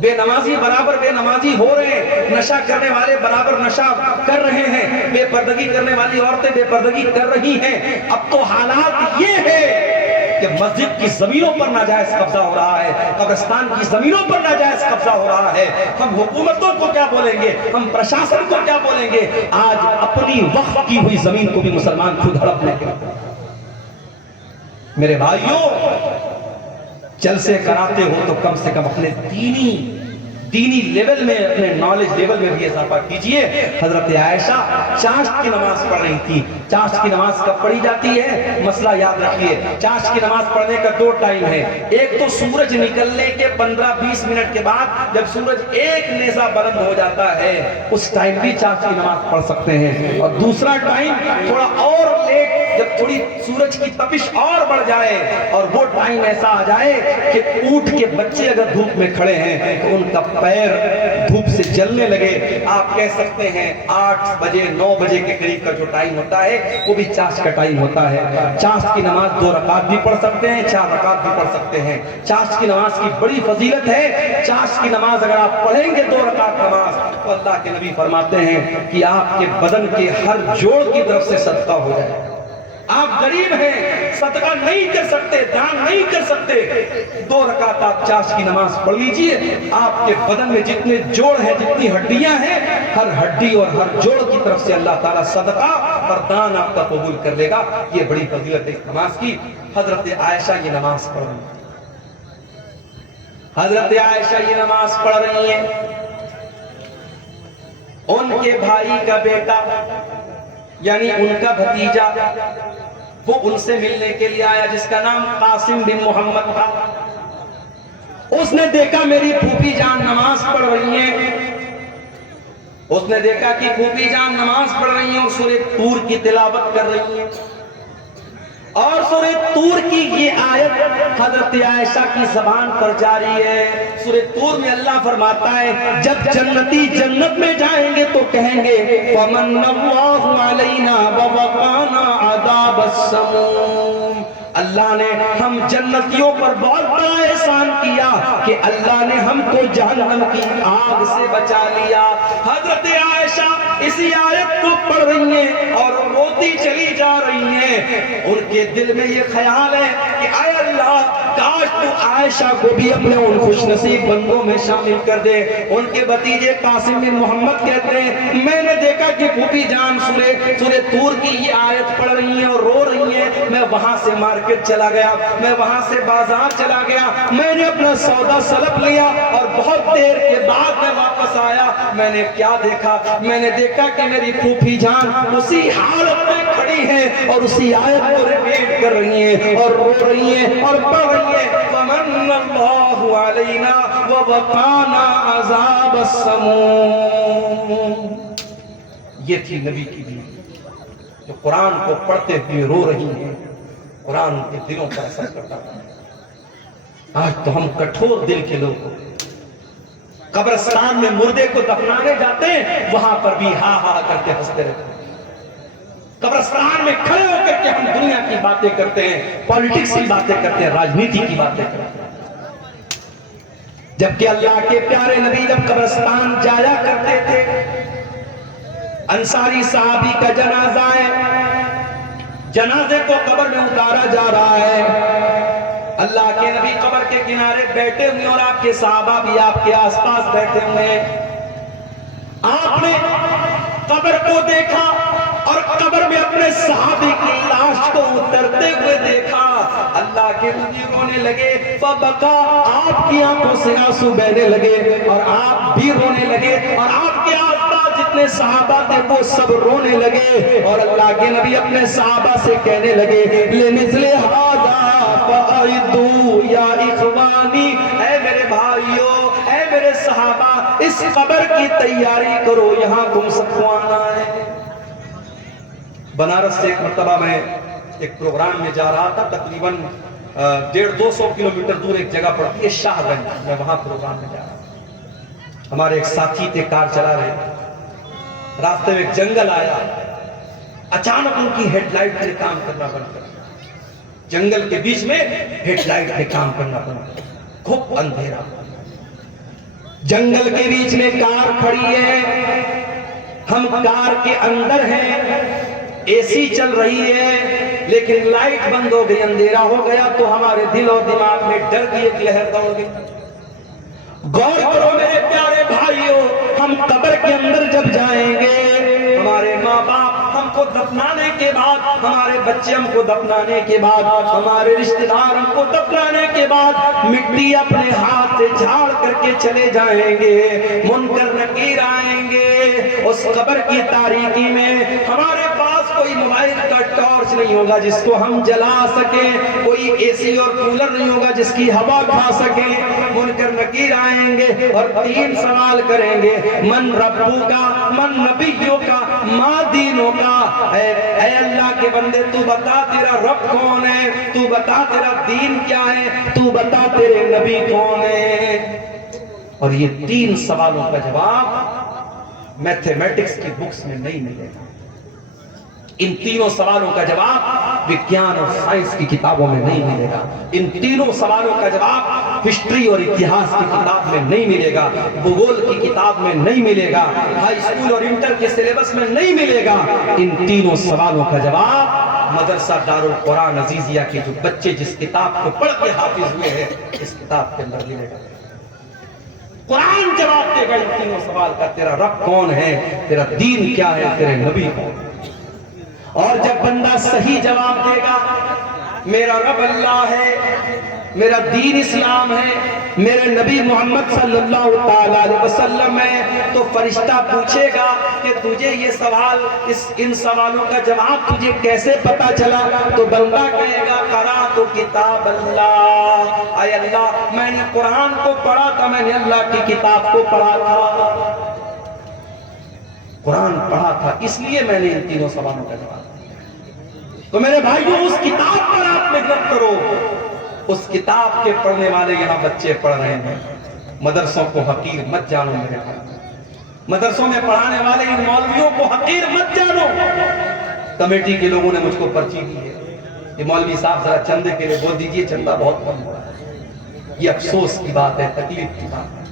بے نمازی برابر بے نمازی ہو رہے ہیں، نشہ کرنے والے برابر نشہ کر رہے ہیں، بے پردگی کرنے والی عورتیں بے پردگی کر رہی ہیں۔ اب تو حالات یہ ہے کہ مسجد کی زمینوں پر ناجائز قبضہ ہو رہا ہے، قبرستان کی زمینوں پر ناجائز قبضہ ہو رہا ہے۔ ہم حکومتوں کو کیا بولیں گے، ہم پرشاسن کو کیا بولیں گے؟ آج اپنی وقف کی ہوئی زمین کو بھی مسلمان خود ہڑپ لیں گے۔ میرے بھائیوں، جلسے کراتے ہو تو کم سے کم اپنے دینی لیول میں، اپنے نالج لیول میں بھی اضافہ کیجئے۔ حضرت عائشہ چاشت کی نماز پڑھ رہی تھی۔ چاشت کی نماز کب پڑھی جاتی ہے؟ مسئلہ یاد رکھیے، چاشت کی نماز پڑھنے کا دو ٹائم ہے۔ ایک تو سورج نکلنے کے 15-20 منٹ کے بعد، جب سورج ایک نیزہ بلند ہو جاتا ہے، اس ٹائم بھی چاشت کی نماز پڑھ سکتے ہیں۔ اور دوسرا ٹائم تھوڑا اور لیٹ، جب تھوڑی سورج کی تپش اور بڑھ جائے اور وہ ٹائم ایسا آ جائے کہ اونٹ کے بچے اگر دھوپ میں کھڑے ہیں تو ان کا پیر دھوپ سے جلنے لگے، آپ کہہ سکتے ہیں 8 بجے 9 بجے کے قریب کا جو ٹائم ہوتا ہے وہ بھی چاشت کا ٹائم ہوتا ہے۔ چاشت کی نماز 2 رکعت بھی پڑھ سکتے ہیں، 4 رکعت بھی پڑھ سکتے ہیں۔ چاشت کی نماز کی بڑی فضیلت ہے۔ چاشت کی نماز اگر آپ پڑھیں گے 2 رکعت نماز، تو اللہ کے نبی فرماتے ہیں کہ آپ کے بدن کے ہر جوڑ کی طرف سے صدقہ ہو جائے۔ آپ غریب ہیں، صدقہ نہیں کر سکتے، دان نہیں کر سکتے، 2 رکعت آپ چاشت کی نماز پڑھ لیجئے، آپ کے بدن میں جتنے جوڑ ہیں، جتنی ہڈیاں ہیں، ہر ہڈی اور ہر جوڑ کی طرف سے اللہ تعالیٰ صدقہ اور دان آپ کا قبول کر لے گا۔ یہ بڑی فضیلت ہے نماز کی۔ حضرت عائشہ یہ نماز پڑھ رہی ہیں، حضرت عائشہ یہ نماز پڑھ رہی ہیں۔ ان کے بھائی کا بیٹا یعنی ان کا بھتیجا وہ ان سے ملنے کے لیے آیا، جس کا نام قاسم بن محمد تھا۔ اس نے دیکھا میری پھوپھی جان نماز پڑھ رہی ہیں، اس نے دیکھا کہ پھوپھی جان نماز پڑھ رہی ہیں اور سورہ طور کی تلاوت کر رہی ہیں، اور سورہ طور کی یہ آیت حضرت عائشہ کی زبان پر جاری ہے۔ سورہ طور میں اللہ فرماتا ہے جب جنتی جنت میں جائیں گے تو کہیں گے وَمَنَّ اللَّهُ عَلَيْنَا وَوَقَانَا عَذَابَ السَّمُومِ، اللہ نے ہم جنتیوں پر بہت بڑا احسان کیا کہ اللہ نے ہم کو جہنم کی آگ سے بچا لیا۔ حضرت عائشہ اسی آیت کو پڑھ رہی ہیں اور روتی چلی جا رہی ہیں۔ ان کے دل میں یہ خیال ہے کہ اے اللہ، کاش تو عائشہ کو بھی اپنے ان خوش نصیب بندوں میں شامل کر دے۔ ان کے بھتیجے قاسم بن محمد کہتے ہیں میں نے دیکھا کہ پھوپھی جان سورہ طور کی یہ آیت پڑھ رہی ہیں اور رو رہی ہیں، میں وہاں سے مارکیٹ چلا گیا، میں وہاں سے بازار چلا گیا، میں نے اپنا سودا سلب لیا اور بہت دیر کے بعد میں واپس آیا۔ میں نے کیا دیکھا؟ میں نے دیکھا کہ میری پھوپھی جان اسی حالت میں کھڑی ہیں اور اسی آیت کو ریپیٹ کر رہی ہیں اور رو رہی ہیں اور پڑھ رہی ہیں وَمَنَّ اللَّهُ عَلَيْنَا وَوَقَانَا عَذَابَ السَّمُومِ۔ یہ تھی نبی کی بیوی جو قرآن کو پڑھتے ہوئے رو رہی ہیں، قرآن ان کے دلوں پر اثر کرتا تھا۔ آج تو ہم کٹھور دل کے لوگ قبرستان میں مردے کو دفنانے جاتے ہیں، وہاں پر بھی ہا ہا کرتے ہنستے رہتے ہیں۔ قبرستان میں کھڑے ہو کر کے ہم دنیا کی باتیں کرتے ہیں، پالیٹکس کی باتیں کرتے ہیں، راجنیتی کی باتیں کرتے ہیں، جبکہ اللہ کے پیارے نبی جب قبرستان جایا کرتے تھے، انصاری صحابی کا جنازہ ہے، جنازے کو قبر میں اتارا جا رہا ہے، اللہ کے نبی قبر کے کنارے بیٹھے ہوئے اور آپ کے صحابہ بھی آپ کے آس پاس بیٹھے ہوئے ہیں۔ آپ نے قبر کو دیکھا اور قبر میں اپنے صحابی کی لاش کو اترتے ہوئے دیکھا، اللہ کے نبی رونے لگے، فبکا، آپ کی آنکھوں سے آنسو بہنے لگے اور آپ بھی رونے لگے اور آپ کے آس پاس جتنے صحابہ تھے وہ سب رونے لگے، اور اللہ کے نبی اپنے صحابہ سے کہنے لگے لِمِثْلِ هَذَا فَأَعِدُّوا يَا إِخْوَانِي، اے میرے بھائیو، اے میرے صحابہ، اس قبر کی تیاری کرو، یہاں تم سب کو آنا ہے۔ بنارس سے ایک مرتبہ میں ایک پروگرام میں جا رہا تھا، تقریباً 150-200 کلومیٹر دور ایک جگہ پڑتی ہے شاہ گنج، میں وہاں پروگرام میں جا رہا تھا۔ ہمارے ایک ساتھی تھے، کار چلا رہے، راستے میں ایک جنگل آیا، اچانک ان کی ہیڈ لائٹ نے کام کرنا بند کر دیا، جنگل کے بیچ میں ہیڈ لائٹ نے کام کرنا بند کر دیا، خوب اندھیرا، جنگل کے بیچ میں کار کھڑی ہے، ہم کار کے اندر ہیں، اے سی چل رہی ہے، لیکن لائٹ بند ہو گئی، اندھیرا ہو گیا تو ہمارے دل اور دماغ میں ڈر کی ایک لہر دوڑ گئی۔ غور کرو میرے پیارے بھائیوں، ہم قبر کے اندر جب جائیں گے، ہمارے ماں باپ ہم کو دفنانے کے بعد، ہمارے بچے ہم کو دفنانے کے بعد، ہمارے رشتہ دار ہم کو دفنانے کے بعد مٹی اپنے ہاتھ سے جھاڑ کر کے چلے جائیں گے، منکر نکیر آئیں گے۔ اس قبر کی تاریکی میں ہمارے پاس کوئی موبائل کا ٹارچ نہیں ہوگا جس کو ہم جلا سکیں، کوئی اے سی اور کولر نہیں ہوگا جس کی ہوا کھا سکیں۔ منکر نکیر آئیں گے اور 3 سوال کریں گے، من ربو کا، من نبیوں کا، ما دینوں کا۔ اے اللہ کے بندے تو بتا تیرا رب کون ہے، تو بتا تیرا دین کیا ہے، تو بتا تیرے نبی کون ہے۔ اور یہ 3 سوالوں کا جواب میتھمیٹکس کی بکس میں نہیں ملے گا۔ ان تینوں سوالوں کا جواب وگیان اور سائنس کی کتابوں میں نہیں ملے گا۔ ان تینوں سوالوں کا جواب ہسٹری اور اتہاس کی کتاب میں نہیں ملے گا، بھگول کی کتاب میں نہیں ملے گا، ہائی اسکول اور انٹر کے سلیبس میں نہیں ملے گا۔ ان تینوں سوالوں کا جواب مدرسہ دارالقرآن عزیزیہ کے جو بچے جس کتاب کو پڑھ کے حافظ ہوئے ہیں اس کتاب کے اندر ملے گا۔ قرآن جواب دے گا ان تینوں سوال کا، تیرا رب کون ہے، تیرا دین کیا ہے، تیرے نبی کون ہے۔ اور جب بندہ صحیح جواب دے گا، میرا رب اللہ ہے، میرا دین اسلام ہے، میرے نبی محمد صلی اللہ علیہ وسلم ہے، تو فرشتہ پوچھے گا کہ تجھے یہ سوال، ان سوالوں کا جواب تجھے کیسے پتا چلا؟ تو بندہ کہے گا قرأت کتاب اللہ، اے اللہ میں نے قرآن کو پڑھا تھا، میں نے اللہ کی کتاب کو پڑھا تھا، قرآن پڑھا تھا، اس لیے میں نے ان تینوں سوالوں کا جواب۔ تو میرے بھائیوں اس کتاب پر آپ محنت کرو۔ اس کتاب کے پڑھنے والے یہاں بچے پڑھ رہے ہیں، مدرسوں کو حقیر مت جانو میرے بھائی، مدرسوں میں پڑھانے والے ان مولویوں کو حقیر مت جانو۔ کمیٹی کے لوگوں نے مجھ کو پرچی دی ہے کہ مولوی صاحب ذرا چندے کے لیے بول دیجئے، چندہ بہت کم ہوا ہے۔ یہ افسوس کی بات ہے، تکلیف کی بات ہے۔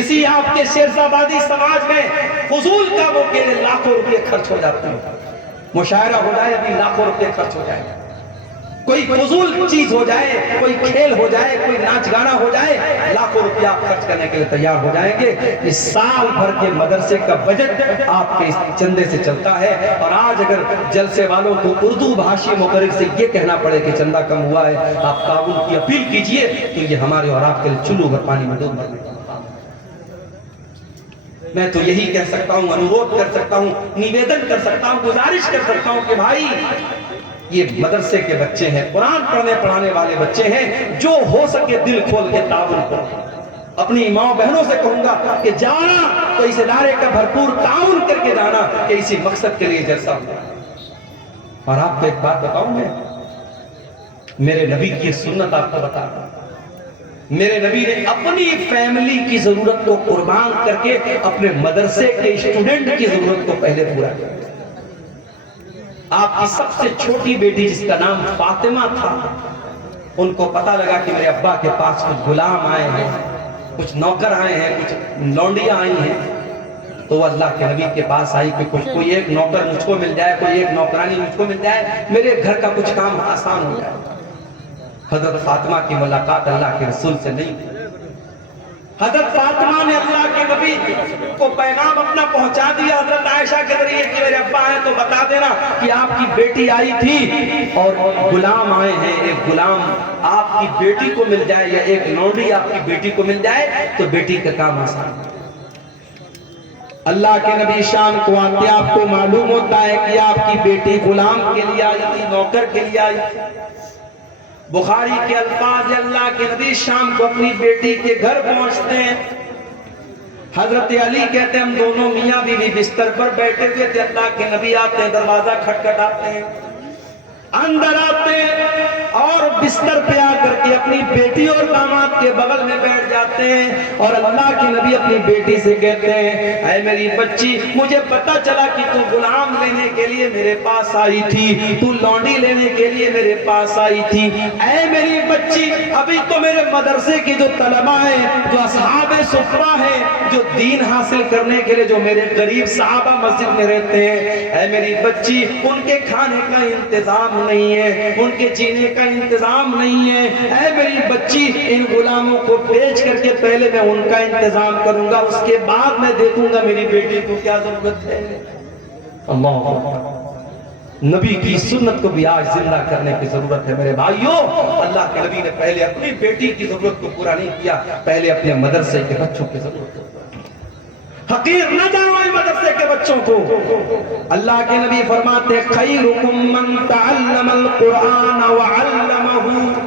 اسی آپ کے شیرزابادی سماج میں فضول کاموں کے لیے لاکھوں روپے خرچ ہو جاتے ہیں، مشاعرہ ہو جائے ابھی لاکھوں روپے خرچ ہو جائے، کوئی فضول چیز ہو جائے، کوئی کھیل ہو جائے، کوئی ناچ گانا ہو جائے، لاکھوں روپیہ آپ خرچ کرنے کے لیے تیار ہو جائیں گے۔ اس سال بھر کے مدرسے کا بجٹ آپ کے اس چندے سے چلتا ہے، اور آج اگر جلسے والوں کو اردو بھاشی مقرر سے یہ کہنا پڑے کہ چندہ کم ہوا ہے، آپ تعاون کی اپیل کیجئے، تو یہ ہمارے اور آپ کے لیے چلو بھر پانی میں ڈوب مرنے کا مقام ہے۔ میں تو یہی کہہ سکتا ہوں، انورودھ کر سکتا ہوں، نویدن کر سکتا ہوں، گزارش کر سکتا ہوں کہ بھائی یہ مدرسے کے بچے ہیں، قرآن پڑھنے پڑھانے والے بچے ہیں، جو ہو سکے دل کھول کے تعاون کرو۔ اپنی ماں بہنوں سے کہوں گا کہ جانا تو اس ادارے کا بھرپور تعاون کر کے جانا کہ اسی مقصد کے لیے جلسہ ہوا۔ اور آپ کو ایک بات بتاؤں، میں میرے نبی کی سنت آپ کو بتا رہا ہوں، میرے نبی نے اپنی فیملی کی ضرورت کو قربان کر کے اپنے مدرسے کے اسٹوڈنٹ کی ضرورت کو پہلے پورا کیا۔ آپ کی سب سے چھوٹی بیٹی جس کا نام فاطمہ تھا، ان کو پتا لگا کہ میرے ابا کے پاس کچھ غلام آئے ہیں، کچھ نوکر آئے ہیں، کچھ لونڈیاں آئی ہیں، تو وہ اللہ کے نبی کے پاس آئی کہ کوئی ایک نوکر مجھ کو مل جائے، کوئی ایک نوکرانی مجھ کو مل جائے، میرے گھر کا کچھ کام آسان ہو جائے۔ حضرت فاطمہ کی ملاقات اللہ کے رسول سے نہیں تھی۔ حضرت فاطمہ نے اللہ کے نبی کو پیغام اپنا پہنچا دیا حضرت عائشہ کے ذریعے کہ میرے ابا ہیں تو بتا دینا کہ آپ کی بیٹی آئی تھی اور غلام آئے ہیں، ایک غلام آپ کی بیٹی کو مل جائے یا ایک لونڈی آپ کی بیٹی کو مل جائے تو بیٹی کا کام آسان ہے۔ اللہ کے نبی شام کو آتے آپ کو معلوم ہوتا ہے کہ آپ کی بیٹی غلام کے لیے آئی تھی، نوکر کے لیے آئی تھی۔ بخاری کے الفاظ، اللہ کے نبی شام کو اپنی بیٹی کے گھر پہنچتے ہیں۔ حضرت علی کہتے ہیں ہم دونوں میاں بیوی بستر پر بیٹھے ہوئے تھے، اللہ کے نبی آتے ہیں، دروازہ کھٹکھٹاتے ہیں، اندر آتے ہیں اور بستر پہ آ کر کے اپنی بیٹی اور داماد کے بغل میں بیٹھ جاتے ہیں اور اللہ کے نبی اپنی بیٹی سے کہتے ہیں اے میری بچی مجھے پتا چلا کہ تو غلام لینے کے لیے میرے پاس آئی تھی، تو لونڈی لینے کے لیے میرے پاس آئی تھی، اے میری بچی ابھی تو میرے مدرسے کی جو طلبہ ہیں، جو اصحاب صفہ ہیں، جو دین حاصل کرنے کے لیے جو میرے قریب صحابہ مسجد میں رہتے ہیں، اے میری بچی ان کے کھانے کا انتظام نہیں ہے، ان کے جینے کا انتظام نہیں ہے، اے میری بچی ان غلاموں کو بیچ کر کے پہلے میں ان کا انتظام کروں گا، اس کے بعد میں دیکھوں گا میری بیٹی کو کیا ضرورت ہے۔ اللہ نبی کی سنت کو بھی آج زندہ کرنے کی ضرورت ہے میرے بھائیوں۔ اللہ کے نبی نے پہلے اپنی بیٹی کی ضرورت کو پورا نہیں کیا، پہلے اپنے مدرسے کے بچوں کی ضرورت کو۔ حقیر نہ جانو اس مدرسے کے بچوں کو۔ اللہ کے نبی فرماتے خیرکم من تعلم القرآن وعلمہ،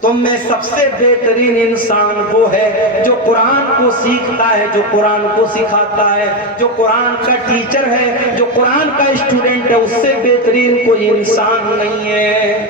تم میں سب سے بہترین انسان وہ ہے جو قرآن کو سیکھتا ہے، جو قرآن کو سکھاتا ہے، جو قرآن کا ٹیچر ہے، جو قرآن کا اسٹوڈنٹ ہے، اس سے بہترین کوئی انسان نہیں ہے۔